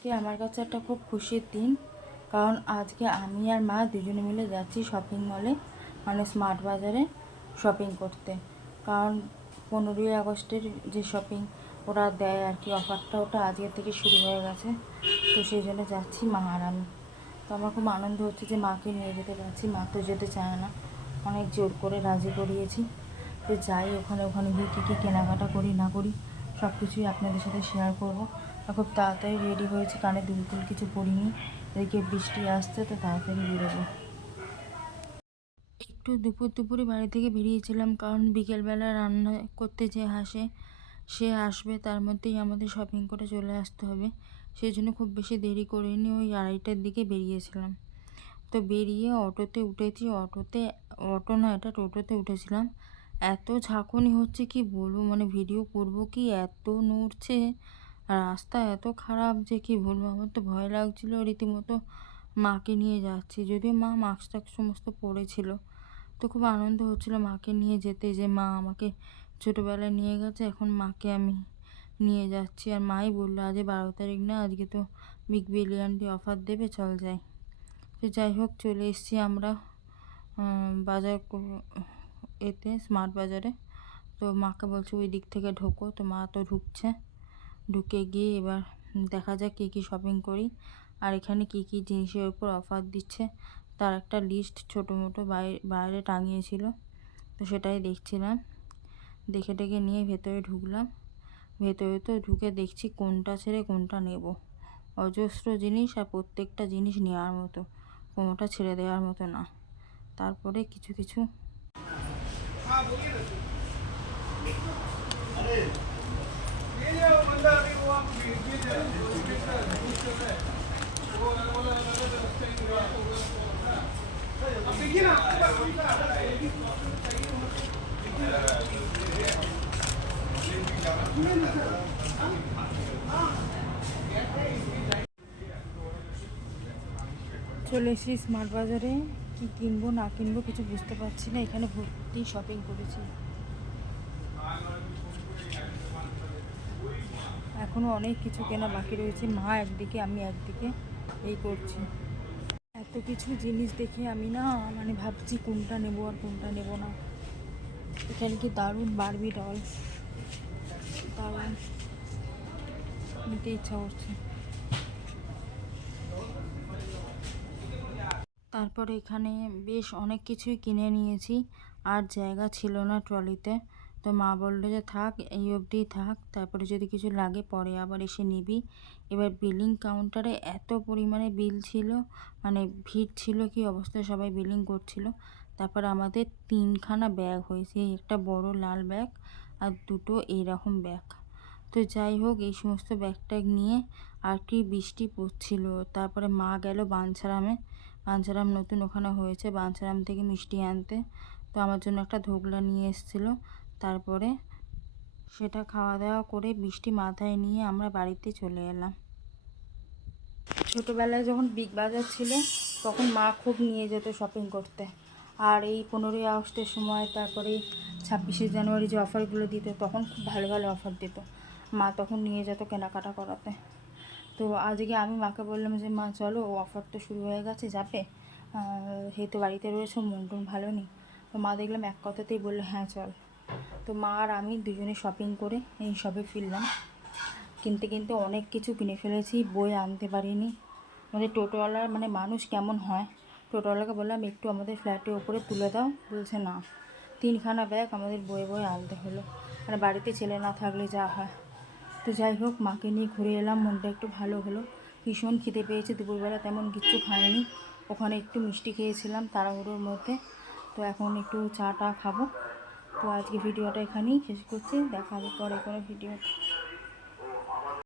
আজকে আমার কাছে একটা খুব খুশির দিন, কারণ আজকে আমি আর মা দুজনে মিলে যাচ্ছি শপিং মলে, মানে স্মার্ট বাজারে শপিং করতে। কারণ 15ই আগস্টের যে শপিং ওরা দেয় আর কি, অফারটা ওটা আজকে থেকে শুরু হয়ে গেছে। তো সেই জন্য যাচ্ছি মা আর আমি। তো আমার খুব আনন্দ হচ্ছে যে মাকে নিয়ে যেতে পারছি। মা তো যেতে চায় না, অনেক জোর করে রাজি করিয়েছি যে যাই, ওখানে গিয়ে কী কী কেনাকাটা করি না করি সব কিছুই আপনাদের সাথে শেয়ার করবো। খুব তাড়াতাড়ি রেডি হয়েছি, কানে দুল টুল কিছু পরিনি, এদিকে বৃষ্টি আসছে তো তাড়াতাড়ি বেরোবো। একটু দুপুরে বাড়ি থেকে বেরিয়েছিলাম, কারণ বিকেলবেলা রান্না করতে যে সে আসবে, তার মধ্যেই আমাদের শপিং করে চলে আসতে হবে। সেই জন্য খুব বেশি দেরি করিনি, ওই 2:30টার দিকে বেরিয়েছিলাম। তো বেরিয়ে অটোতে উঠেছি, অটো না এটা টোটোতে উঠেছিলাম। এত ঝাঁকুনি হচ্ছে কি বলবো, মানে ভিডিও করব কি, এত নড়ছে, রাস্তা এত খারাপ যে কি বলবো। আমার তো ভয় লাগছিল রীতিমতো। মাকে নিয়ে যাচ্ছি, যদিও মা মাস্ক টাস্ক সমস্ত পরেছিল। তো খুব আনন্দ হচ্ছিল মাকে নিয়ে যেতে, যে মা আমাকে ছোটোবেলায় নিয়ে গেছে, এখন মাকে আমি নিয়ে যাচ্ছি। আর মাই বললো আজ 12 তারিখ না, আজকে তো বিগ বিলিয়ন ডে অফার দেবে, চল যাই। তো যাই হোক, চলে এসেছি আমরা বাজার এতে স্মার্ট বাজারে। তো মাকে বলছে ওই দিক থেকে ঢোকো, তো মা তো ঢুকছে। ঢুকে গিয়ে এবার দেখা যাক কী কী শপিং করি, আর এখানে কী কী জিনিসের উপর অফার দিচ্ছে তার একটা লিস্ট ছোটো মোটো বাইরে টাঙিয়েছিল, তো সেটাই দেখছিলাম। দেখে টেকে নিয়ে ভেতরে ঢুকলাম। ভেতরে তো ঢুকে দেখছি কোনটা ছেড়ে কোনটা নেব। অজস্র জিনিস, আর প্রত্যেকটা জিনিস নেওয়ার মতো, কোনোটা ছেড়ে দেওয়ার মতো না। তারপরে কিছু কিছু চলে এসেছি স্মার্ট বাজারে। কি কিনবো না কিনবো কিছু বুঝতে পারছি না, এখানে ভর্তি শপিং করেছি। এখনও অনেক কিছু কেনা বাকি রয়েছে, মা একদিকে আমি একদিকে এই করছি। এত কিছু জিনিস দেখে আমি না মানে ভাবছি কোনটা নেব আর কোনটা নেব না। এখানে কি দারুণ বারবি ডল, দারুণ, নিতে ইচ্ছা করছে। তারপরে এখানে বেশ অনেক কিছুই কিনে নিয়েছি, আর জায়গা ছিল না ট্রলিতে। তো মা বললো যে থাক, এই অবধি থাক, তারপরে যদি কিছু লাগে পরে আবার এসে নিবি। এবার বিলিং কাউন্টারে এত পরিমাণে বিল ছিল, মানে ভিড় ছিল, কি অবস্থায় সবাই বিলিং করছিল। তারপর আমাদের 3খানা ব্যাগ হয়েছে, একটা বড় লাল ব্যাগ আর 2টো এইরকম ব্যাগ। তো যাই হোক, এই সমস্ত ব্যাগ ট্যাগ নিয়ে, আর কি বৃষ্টি পড়ছিল। তারপরে মা গেল বাঞ্ছারাম নতুন ওখানে হয়েছে, বাঞ্ছারাম থেকে মিষ্টি আনতে। তো আমার জন্য একটা ধোকলা নিয়ে এসেছিলো। তারপরে সেটা খাওয়া দাওয়া করে বৃষ্টি মাথায় নিয়ে আমরা বাড়িতে চলে এলাম। ছোটোবেলায় যখন বিগ বাজার ছিল তখন মা খুব নিয়ে যেত শপিং করতে। আর এই 15ই আগস্টের সময়, তারপরে 26শে জানুয়ারি যে অফারগুলো দিত, তখন খুব ভালো ভালো অফার দিত। মা তখন নিয়ে যেত কেনাকাটা করাতে। তো আজকে আমি মাকে বললাম যে মা চলো, অফার তো শুরু হয়ে গেছে, যাবে, সেই তো বাড়িতে রয়েছে, মন টন ভালো নেই। তো মা দেখলাম এক কথাতেই বললো হ্যাঁ চল। তো মা আর আমি দুজনে শপিং করে এই সবে ফিরলাম। কিনতে কিনতে অনেক কিছু কিনে ফেলেছি, বই আনতে পারিনি। আমাদের টোটোওয়ালা মানে মানুষ কেমন হয়, টোটোওয়ালাকে বললাম একটু আমাদের ফ্ল্যাটের ওপরে তুলে দাও, বলছে না। 3খানা ব্যাগ আমাদের বয়ে বয়ে আনতে হলো, মানে বাড়িতে ছেলে না থাকলে যা হয়। তো যাই হোক, মাকে নিয়ে ঘুরে এলাম, মনটা একটু ভালো হলো। ভীষণ খিদে পেয়েছে, দুপুরবেলা তেমন কিচ্ছু খাইনি, ওখানে একটু মিষ্টি খেয়েছিলাম তাড়াহুড়োর মধ্যে। তো এখন একটু চা টা খাবো। তো আজকে ভিডিওটা এখানেই শেষ করছি, দেখা হবে পরে কোনো ভিডিও।